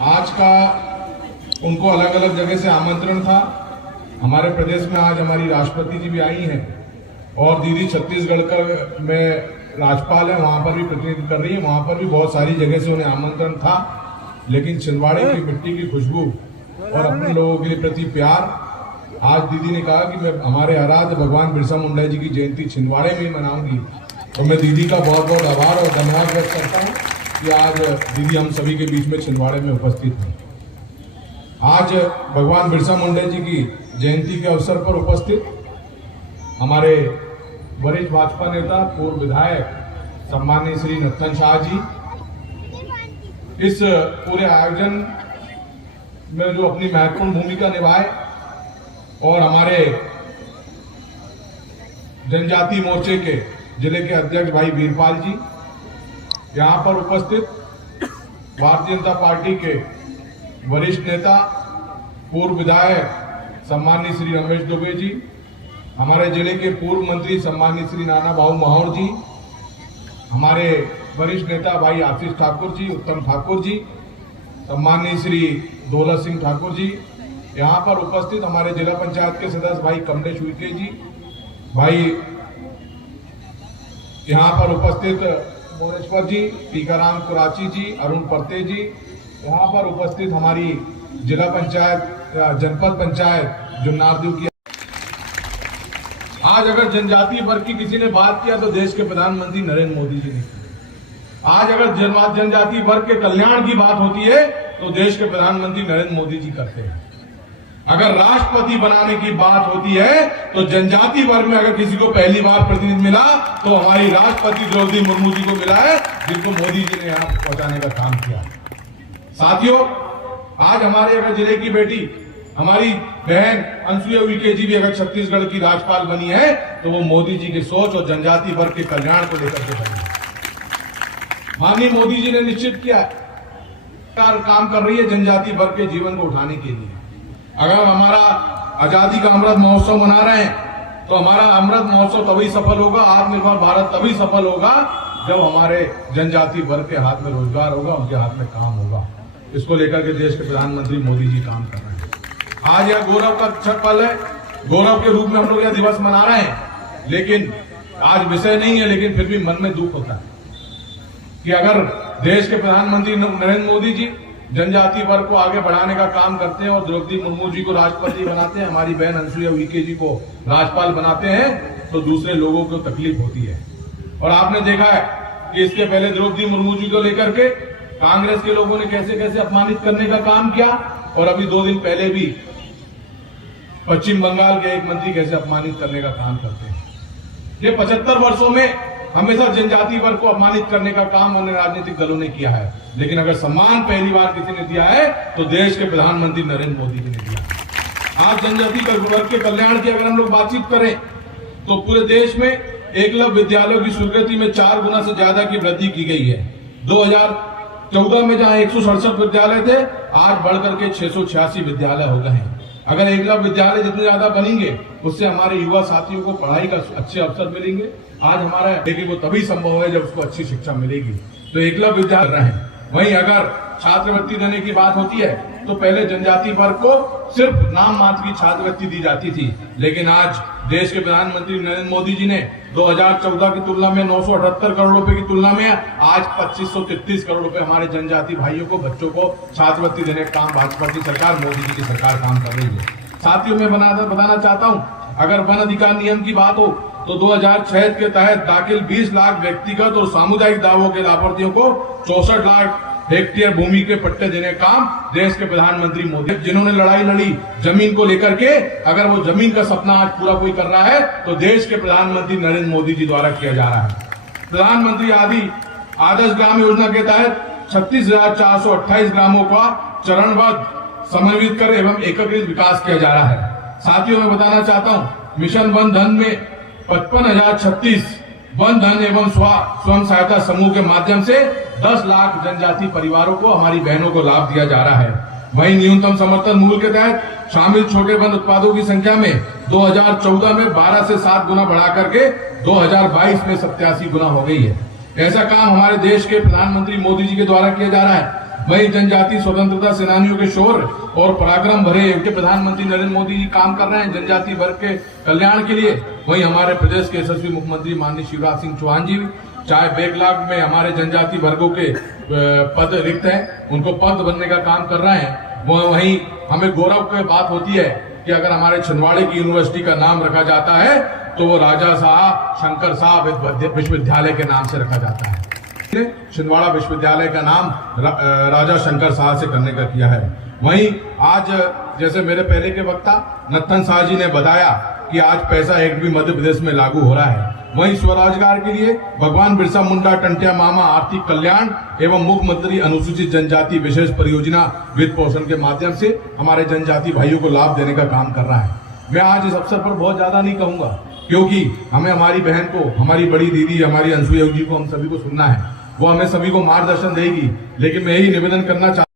आज का उनको अलग अलग जगह से आमंत्रण था। हमारे प्रदेश में आज हमारी राष्ट्रपति जी भी आई हैं और दीदी छत्तीसगढ़ में राज्यपाल है, वहां पर भी प्रतिनिधित्व कर रही है। वहां पर भी बहुत सारी जगह से उन्हें आमंत्रण था, लेकिन छिंदवाड़े की मिट्टी की खुशबू और अपने लोगों के प्रति प्यार, आज दीदी ने कहा कि मैं हमारे आराध्य भगवान बिरसा मुंडा जी की जयंती छिंदवाड़े में मनाऊंगी। तो मैं दीदी का बहुत बहुत आभार और धन्यवाद व्यक्त करता हूँ कि आज दीदी हम सभी के बीच में छिंदवाड़े में उपस्थित हैं। आज भगवान बिरसा मुंडा जी की जयंती के अवसर पर उपस्थित हमारे वरिष्ठ भाजपा नेता पूर्व विधायक सम्माननीय श्री नत्थन शाह जी इस पूरे आयोजन में जो अपनी महत्वपूर्ण भूमिका निभाए और हमारे जनजाति मोर्चे के जिले के अध्यक्ष भाई वीरपाल जी, यहां पर उपस्थित भारतीय जनता पार्टी के वरिष्ठ नेता पूर्व विधायक सम्माननीय श्री रमेश दुबे जी, हमारे जिले के पूर्व मंत्री सम्माननीय श्री नाना भाऊ माहौर जी, हमारे वरिष्ठ नेता भाई आशीष ठाकुर जी, उत्तम ठाकुर जी, सम्माननीय श्री दौलत सिंह ठाकुर जी, यहाँ पर उपस्थित हमारे जिला पंचायत के सदस्य भाई कमलेश उइके जी, भाई यहाँ पर उपस्थित मोरेश्वर जी, टीकाराम कुराची जी, अरुण परते जी, यहाँ पर उपस्थित हमारी जिला पंचायत जनपद पंचायत जुन्नारदेव की। आज अगर जनजातीय वर्ग की किसी ने बात किया तो देश के प्रधानमंत्री नरेंद्र मोदी जी ने। आज अगर जनजातीय वर्ग के कल्याण की बात होती है तो देश के प्रधानमंत्री नरेंद्र मोदी जी करते हैं। अगर राष्ट्रपति बनाने की बात होती है तो जनजातीय वर्ग में अगर किसी को पहली बार प्रतिनिधि मिला तो हमारी राष्ट्रपति द्रौपदी मुर्मू जी को मिला है, जिनको मोदी जी ने यहां पहुंचाने का काम किया। साथियों, आज हमारे अगर जिले की बेटी हमारी बहन अनसुईया उइके जी भी अगर छत्तीसगढ़ की राज्यपाल बनी है तो वो मोदी जी की सोच और जनजातीय वर्ग के कल्याण को लेकर के बनी है। माननीय मोदी जी ने निश्चित किया काम कर रही है जनजातीय वर्ग के जीवन को उठाने के लिए। अगर हमारा आजादी का अमृत महोत्सव मना रहे हैं तो हमारा अमृत महोत्सव तभी सफल होगा, आत्मनिर्भर भारत तभी सफल होगा जब हमारे जनजातीय वर्ग के हाथ में रोजगार होगा, उनके हाथ में काम होगा। इसको लेकर के देश के प्रधानमंत्री मोदी जी काम कर रहे हैं। आज यह गौरव का पल है, गौरव के रूप में हम लोग यह दिवस मना रहे हैं, लेकिन आज विषय नहीं है, लेकिन फिर भी मन में दुख होता है कि अगर देश के प्रधानमंत्री नरेंद्र मोदी जी जनजातीय वर्ग को आगे बढ़ाने का काम करते हैं और द्रौपदी मुर्मू जी को राष्ट्रपति बनाते हैं, हमारी बहन अनसुईया उइके जी को राज्यपाल बनाते हैं, तो दूसरे लोगों को तकलीफ होती है। और आपने देखा है कि इसके पहले द्रौपदी मुर्मू जी को लेकर के कांग्रेस के लोगों ने कैसे कैसे अपमानित करने का काम किया, और अभी 2 दिन पहले भी पश्चिम बंगाल के एक मंत्री कैसे अपमानित करने का काम करते हैं। ये 75 वर्षों में हमेशा जनजातीय वर्ग को अपमानित करने का काम उन्हें राजनीतिक दलों ने किया है, लेकिन अगर सम्मान पहली बार किसी ने दिया है तो देश के प्रधानमंत्री नरेंद्र मोदी जी ने दिया। आज जनजातीय वर्ग के कल्याण की अगर हम लोग बातचीत करें तो पूरे देश में एकलव्य विद्यालयों की स्वीकृति में 4 गुना से ज्यादा की वृद्धि की गई है। 2014 में जहां 167 विद्यालय थे, आज बढ़कर के 686 विद्यालय हो गए हैं। अगर एकलव्य विद्यालय जितने ज्यादा बनेंगे उससे हमारे युवा साथियों को पढ़ाई का अच्छे अवसर मिलेंगे। आज हमारा लेकिन वो तभी संभव है जब उसको अच्छी शिक्षा मिलेगी। तो एकलव्य विद्यालय रहे हैं। वहीं अगर छात्रवृत्ति देने की बात होती है तो पहले जनजातीय वर्ग को सिर्फ नाम मात्र की छात्रवृत्ति दी जाती थी, लेकिन आज देश के प्रधानमंत्री नरेंद्र मोदी जी ने 2014 की तुलना में 978 करोड़ रुपए की तुलना में आज 2533 करोड़ रुपए हमारे जनजातीय भाइयों को, बच्चों को छात्रवृत्ति देने का काम भाजपा की सरकार, मोदी जी की सरकार काम कर रही है। साथियों, मैं बताना चाहता हूं, अगर वन अधिकार नियम की बात हो तो 2006 के तहत दाखिल 20 लाख व्यक्तिगत और सामुदायिक दावों के लाभार्थियों को 64 लाख हेक्टेयर भूमि के पट्टे देने का काम देश के प्रधानमंत्री मोदी, जिन्होंने लड़ाई लड़ी जमीन को लेकर के, अगर वो जमीन का सपना आज पूरा कोई कर रहा है तो देश के प्रधानमंत्री नरेंद्र मोदी जी द्वारा किया जा रहा है। प्रधानमंत्री आदर्श ग्राम योजना के तहत 36,428 ग्रामों का चरणबद्ध समन्वित कर एवं एकीकृत विकास किया जा रहा है। साथियों, मैं बताना चाहता हूं, मिशन वन धन में 55,036 वन धन एवं स्वयं सहायता समूह के माध्यम से 10 लाख जनजातीय परिवारों को, हमारी बहनों को लाभ दिया जा रहा है। वहीं न्यूनतम समर्थन मूल्य के तहत शामिल छोटे वन उत्पादों की संख्या में 2014 में 12 से 7 गुना बढ़ा करके 2022 में 87 गुना हो गई है। ऐसा काम हमारे देश के प्रधानमंत्री मोदी जी के द्वारा किया जा रहा है। वहीं जनजाति स्वतंत्रता सेनानियों के शौर्य और पराक्रम भरे के प्रधानमंत्री नरेंद्र मोदी जी काम कर रहे हैं जनजाति वर्ग के कल्याण के लिए। वहीं हमारे प्रदेश के यशस्वी मुख्यमंत्री माननीय शिवराज सिंह चौहान जी चाहे बैकलॉग में हमारे जनजाति वर्गों के पद रिक्त हैं, उनको पद बनने का काम कर रहे हैं। वहीं हमें गौरव की बात होती है कि अगर हमारे छिंदवाड़े की यूनिवर्सिटी का नाम रखा जाता है तो वो राजा साहब शंकर साहब विश्वविद्यालय के नाम से रखा जाता है। छिंदवाड़ा विश्वविद्यालय का नाम राजा शंकर साहब से करने का किया है। वहीं आज जैसे मेरे पहले के वक्ता नत्थन शाह जी ने बताया कि आज पैसा एक्ट भी मध्य प्रदेश में लागू हो रहा है। वहीं स्वरोजगार के लिए भगवान बिरसा मुंडा टंटिया मामा आर्थिक कल्याण एवं मुख्यमंत्री अनुसूचित जनजाति विशेष परियोजना वित्त पोषण के माध्यम से हमारे जनजाति भाइयों को लाभ देने का काम कर रहा है। मैं आज इस अवसर पर बहुत ज्यादा नहीं कहूंगा क्योंकि हमें हमारी बहन को, हमारी बड़ी दीदी, हमारी अंशुया जी को हम सभी को सुनना है, वो हमें सभी को मार्गदर्शन देगी। लेकिन मैं यही निवेदन करना चाहता